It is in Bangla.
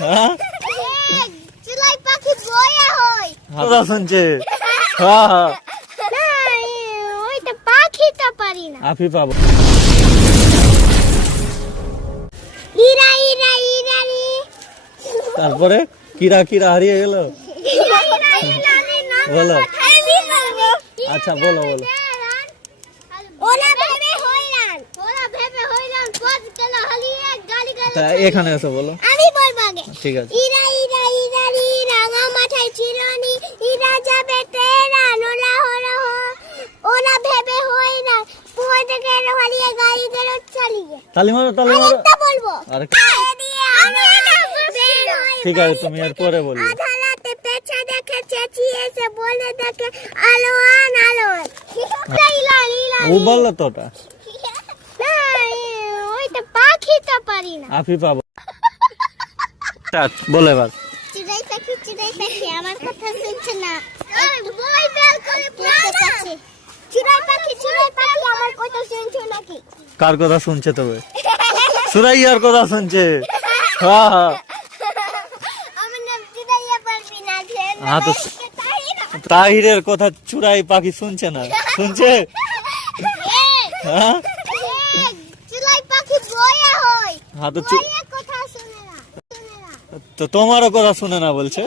হ্যাঁ চুলাই পাখি বয়া হয় কথা শুনছে। হ্যাঁ হ্যাঁ না ওইটা পাখি তো পারি না আপি পাবো। ইরা ইরা ইরা রি তারপরে কিরা কিরা হারিয়ে গেল। ইরা ইরা ইরা রি না বলো। আমি বলবো আচ্ছা বলো বলো। ওরা ভেবে হইরান পথ গেল হালিয়ে গালি গেল তা এখানে এসে বলো। আমি বলবো আগে ঠিক আছে। ইরা ইরা ইরা রি রাঙা মাথায় চিরনি ইরা যাবে তেরান ওরা ভেবে হইরান পথ গেল হালিয়ে গালি গেল চালিয়ে তালি মারো তালি মারো। আরেকটা বলবো আরে ঠিক ঠিক আছে তুমি এর পরে বলবে। আধা রাতে পেঁচা দেখে চেঁচিয়ে এসে বলে দেখে আলোয়ান আলোয়ান ইলান ইলান ও বললো তো ওটা। না ওইটা পাখি তো পারি না আপি পাবো। বলো এবার। চিড়াই পাখি আমার কথা শুনছে না বই বের করে পড়তে পারছে চিড়াই পাখি আমার কথা শুনছে নাকি কার কথা শুনছে তবে? সুরাইয়ার কথা শুনছে। হ্যাঁ হ্যাঁ আমার নাম চিড়াইয়া পারবি না হ্যাঁ তো তাহিরের কথা চুরাই পাখি শুনছে না? শুনছে। হ্যাঁ চিড়াই পাখি বয়া হয় হ্যাঁ তো বইয়ের কথা শুনে না তো তোমারও কথা শুনে না বলছে।